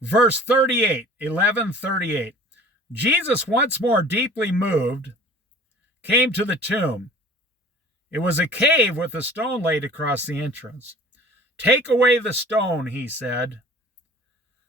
Verse 38, 11:38. Jesus, once more deeply moved, came to the tomb. It was a cave with a stone laid across the entrance. "Take away the stone," he said.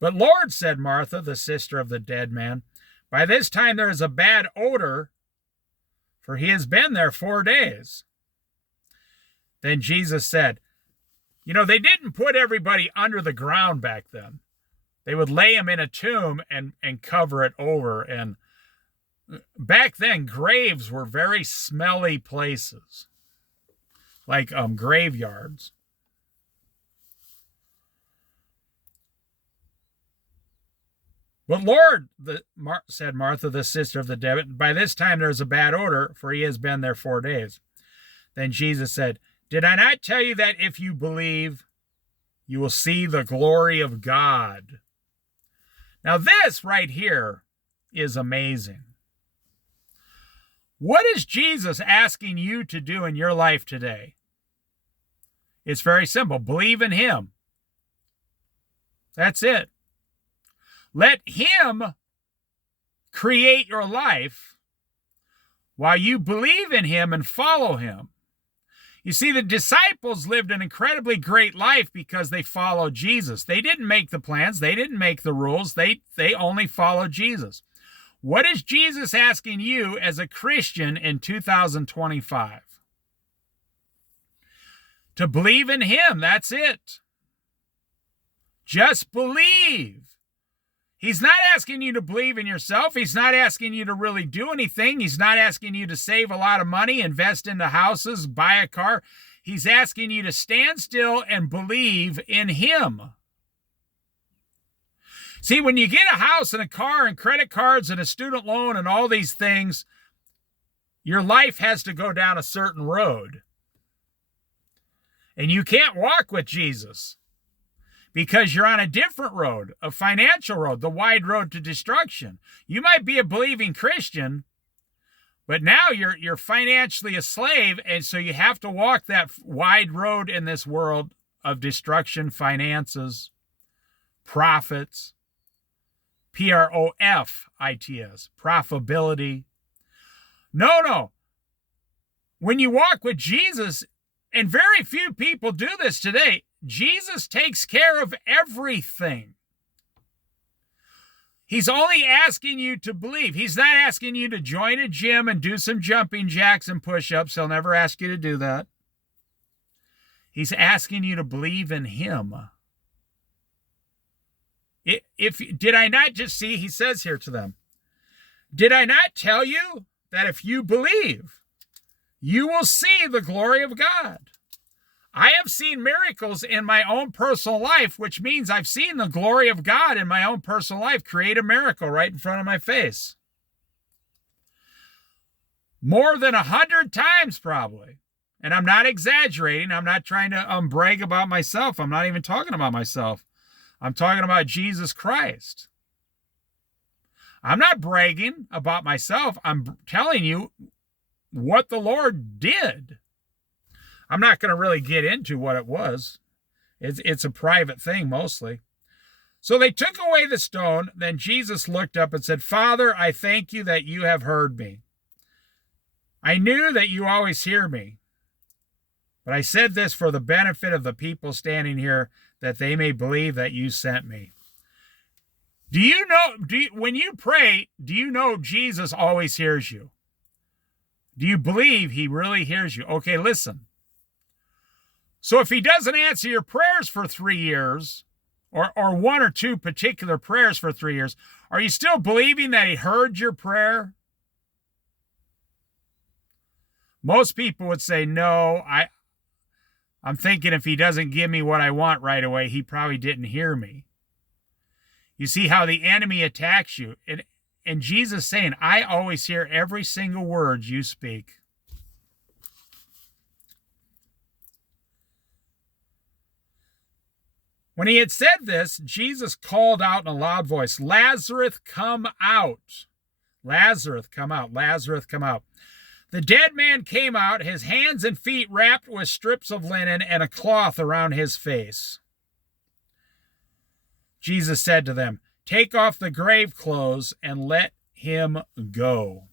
"But Lord," said Martha, the sister of the dead man, "by this time there is a bad odor, for he has been there 4 days." Then Jesus said, they didn't put everybody under the ground back then. They would lay him in a tomb and cover it over. And back then, graves were very smelly places, like graveyards. "But Lord," said Martha, the sister of the dead, "by this time there's a bad odor, for he has been there 4 days." Then Jesus said, "Did I not tell you that if you believe, you will see the glory of God?" Now this right here is amazing. What is Jesus asking you to do in your life today? It's very simple. Believe in him. That's it. Let him create your life while you believe in him and follow him. You see, the disciples lived an incredibly great life because they followed Jesus. They didn't make the plans. They didn't make the rules. They only followed Jesus. What is Jesus asking you as a Christian in 2025? To believe in him. That's it. Just believe. He's not asking you to believe in yourself. He's not asking you to really do anything. He's not asking you to save a lot of money, invest into houses, buy a car. He's asking you to stand still and believe in him. See, when you get a house and a car and credit cards and a student loan and all these things, your life has to go down a certain road. And you can't walk with Jesus, because you're on a different road, a financial road, the wide road to destruction. You might be a believing Christian, but now you're financially a slave, and so you have to walk that wide road in this world of destruction, finances, profits, profits, profitability. No. When you walk with Jesus, and very few people do this today, Jesus takes care of everything. He's only asking you to believe. He's not asking you to join a gym and do some jumping jacks and push-ups. He'll never ask you to do that. He's asking you to believe in him. Did I not just see, he says here to them, "Did I not tell you that if you believe, you will see the glory of God?" I have seen miracles in my own personal life, which means I've seen the glory of God in my own personal life create a miracle right in front of my face. More than 100 times probably. And I'm not exaggerating. I'm not trying to brag about myself. I'm not even talking about myself. I'm talking about Jesus Christ. I'm not bragging about myself. I'm telling you what the Lord did. I'm not going to really get into what it was. It's a private thing mostly. So they took away the stone. Then Jesus looked up and said, "Father, I thank you that you have heard me. I knew that you always hear me. But I said this for the benefit of the people standing here, that they may believe that you sent me." Do you know, when you pray, do you know Jesus always hears you? Do you believe he really hears you? Okay, listen. So if he doesn't answer your prayers for 3 years, or one or two particular prayers for 3 years, are you still believing that he heard your prayer? Most people would say, no, I'm thinking if he doesn't give me what I want right away, he probably didn't hear me. You see how the enemy attacks you. And Jesus saying, I always hear every single word you speak. When he had said this, Jesus called out in a loud voice, "Lazarus, come out. Lazarus, come out. Lazarus, come out." The dead man came out, his hands and feet wrapped with strips of linen and a cloth around his face. Jesus said to them, "Take off the grave clothes and let him go."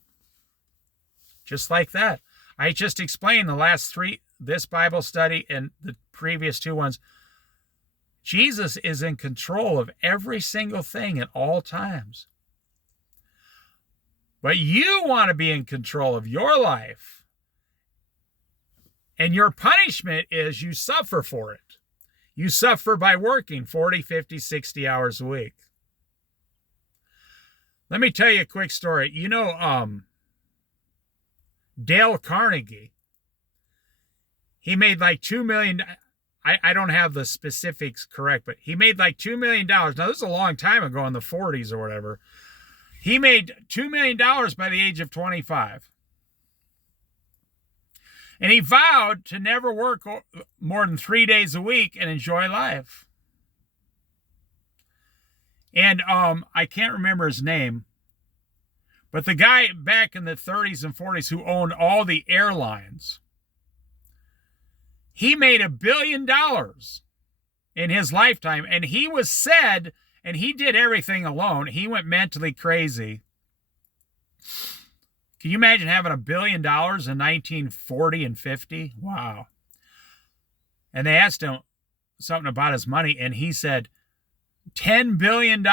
Just like that. I just explained the last three, this Bible study and the previous two ones. Jesus is in control of every single thing at all times. But you want to be in control of your life. And your punishment is you suffer for it. You suffer by working 40, 50, 60 hours a week. Let me tell you a quick story. You know, Dale Carnegie, he made like $2 million. I don't have the specifics correct, but he made like $2 million. Now, this is a long time ago in the 40s or whatever. He made $2 million by the age of 25. And he vowed to never work more than 3 days a week and enjoy life. And I can't remember his name, but the guy back in the 30s and 40s who owned all the airlines, he made $1 billion in his lifetime. And he was said, and he did everything alone. He went mentally crazy. Can you imagine having $1 billion in 1940 and 50? Wow. And they asked him something about his money, and he said, $10 billion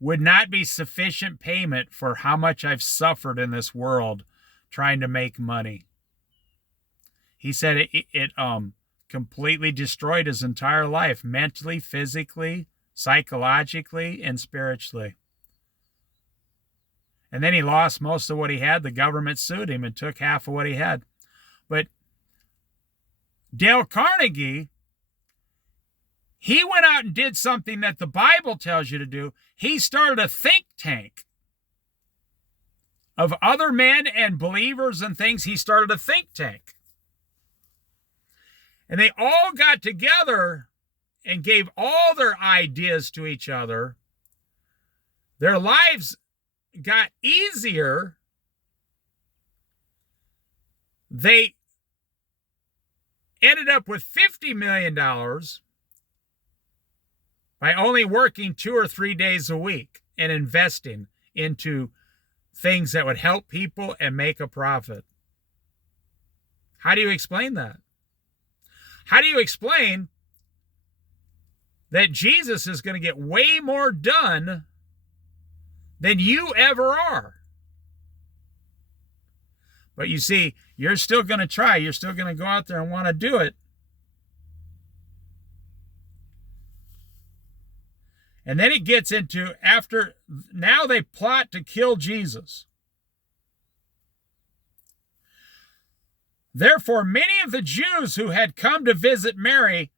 would not be sufficient payment for how much I've suffered in this world trying to make money. He said it completely destroyed his entire life, mentally, physically, psychologically, and spiritually. And then he lost most of what he had. The government sued him and took half of what he had. But Dale Carnegie, he went out and did something that the Bible tells you to do. He started a think tank of other men and believers and things. He started a think tank. And they all got together and gave all their ideas to each other. Their lives got easier. They ended up with $50 million by only working 2 or 3 days a week and investing into things that would help people and make a profit. How do you explain that? How do you explain that Jesus is going to get way more done than you ever are? But you see, you're still going to try. You're still going to go out there and want to do it. And then it gets into now they plot to kill Jesus. Therefore, many of the Jews who had come to visit Mary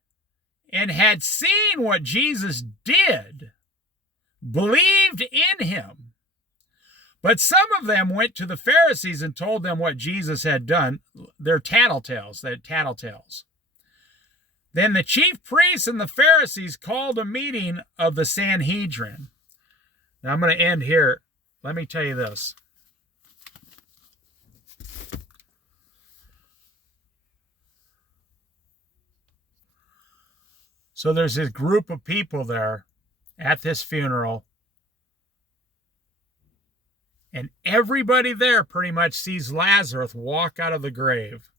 and had seen what Jesus did believed in him. But some of them went to the Pharisees and told them what Jesus had done. They're tattletales. Then the chief priests and the Pharisees called a meeting of the Sanhedrin. Now I'm going to end here. Let me tell you this. So there's this group of people there at this funeral. And everybody there pretty much sees Lazarus walk out of the grave.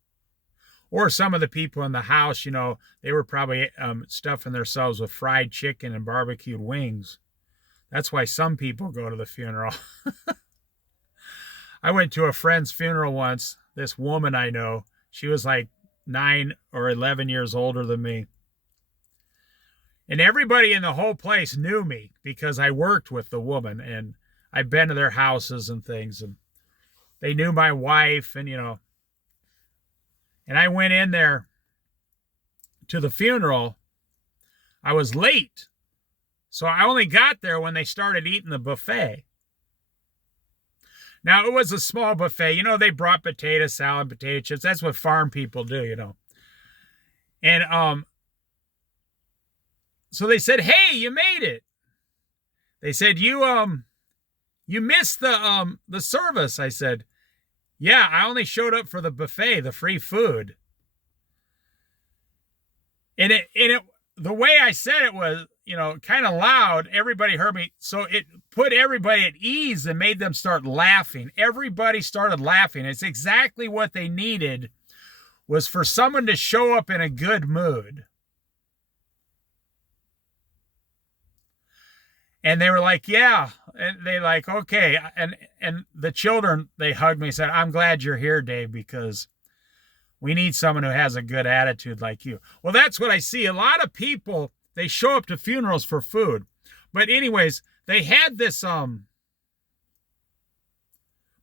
Or some of the people in the house, they were probably stuffing themselves with fried chicken and barbecued wings. That's why some people go to the funeral. I went to a friend's funeral once. This woman I know, she was like 9 or 11 years older than me. And everybody in the whole place knew me because I worked with the woman and I've been to their houses and things. And they knew my wife and, And I went in there to the funeral. I was late. So I only got there when they started eating the buffet. Now, it was a small buffet. They brought potato salad, potato chips. That's what farm people do, And so they said, "Hey, you made it." They said, You missed the service." I said, "Yeah, I only showed up for the buffet, the free food." And the way I said it was, kind of loud. Everybody heard me. So it put everybody at ease and made them start laughing. Everybody started laughing. It's exactly what they needed, was for someone to show up in a good mood. And they were like, yeah. And they like, okay. And the children, they hugged me and said, I'm glad you're here, Dave, because we need someone who has a good attitude like you. Well, that's what I see. A lot of people, they show up to funerals for food. But anyways, they had this, but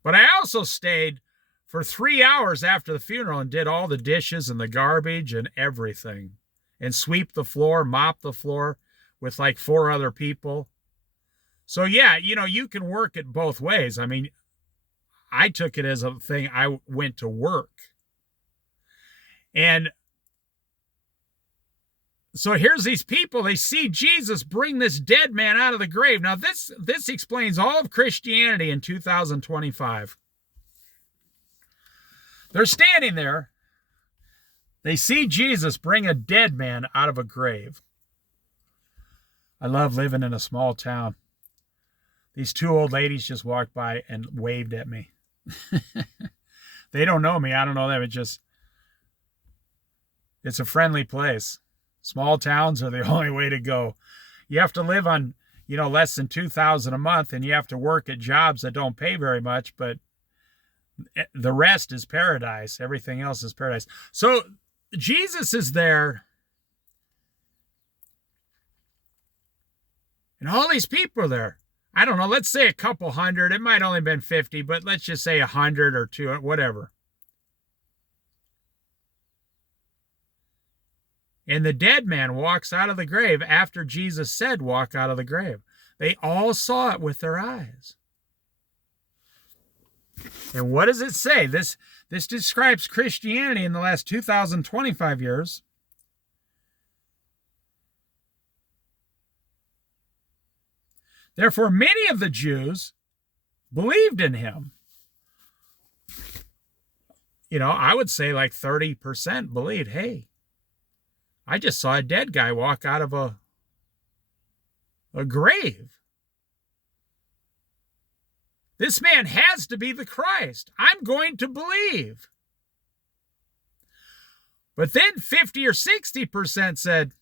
I also stayed for 3 hours after the funeral and did all the dishes and the garbage and everything, and sweep the floor, mop the floor with like 4 other people. So yeah, you can work it both ways. I mean, I took it as a thing. I went to work. And so here's these people. They see Jesus bring this dead man out of the grave. Now this explains all of Christianity in 2025. They're standing there. They see Jesus bring a dead man out of a grave. I love living in a small town. These 2 old ladies just walked by and waved at me. They don't know me. I don't know them. It's a friendly place. Small towns are the only way to go. You have to live on, less than $2,000 a month, and you have to work at jobs that don't pay very much, but the rest is paradise. Everything else is paradise. So Jesus is there, and all these people are there. I don't know, let's say a couple hundred. It might only have been 50, but let's just say 100 or 200, whatever. And the dead man walks out of the grave after Jesus said, walk out of the grave. They all saw it with their eyes. And what does it say? This describes Christianity in the last 2025 years. Therefore, many of the Jews believed in him. I would say like 30% believed, hey, I just saw a dead guy walk out of a grave. This man has to be the Christ. I'm going to believe. But then 50 or 60% said,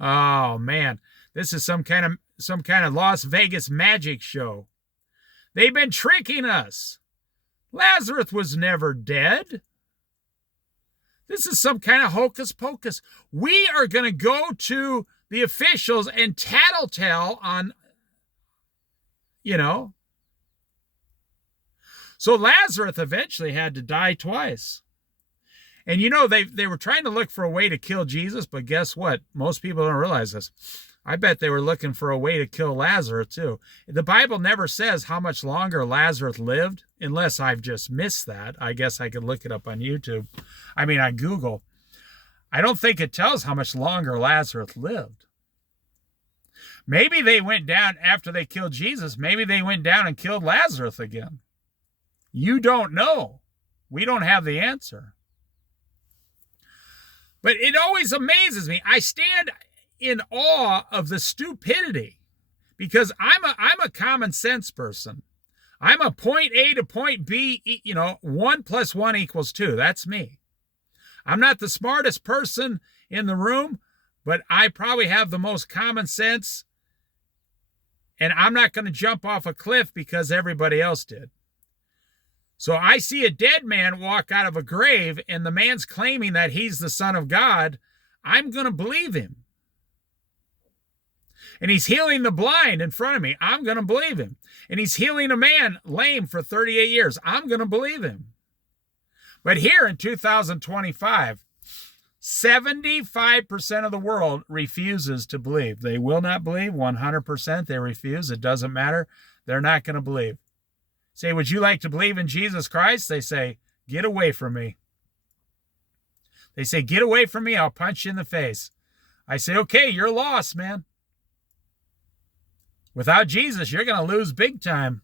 oh man, this is some kind of Las Vegas magic show. They've been tricking us. Lazarus was never dead. This is some kind of hocus pocus. We are going to go to the officials and tattletale on, So Lazarus eventually had to die twice. And they were trying to look for a way to kill Jesus, but guess what? Most people don't realize this. I bet they were looking for a way to kill Lazarus too. The Bible never says how much longer Lazarus lived, unless I've just missed that. I guess I could look it up on YouTube. On Google. I don't think it tells how much longer Lazarus lived. Maybe they went down after they killed Jesus. Maybe they went down and killed Lazarus again. You don't know. We don't have the answer. But it always amazes me. I stand in awe of the stupidity, because I'm a common sense person. I'm a point A to point B, 1 + 1 = 2. That's me. I'm not the smartest person in the room, but I probably have the most common sense, and I'm not going to jump off a cliff because everybody else did. So I see a dead man walk out of a grave, and the man's claiming that he's the Son of God. I'm going to believe him. And he's healing the blind in front of me. I'm going to believe him. And he's healing a man lame for 38 years. I'm going to believe him. But here in 2025, 75% of the world refuses to believe. They will not believe. 100% they refuse. It doesn't matter. They're not going to believe. Say, would you like to believe in Jesus Christ? They say, get away from me. They say, get away from me. I'll punch you in the face. I say, okay, you're lost, man. Without Jesus, you're going to lose big time.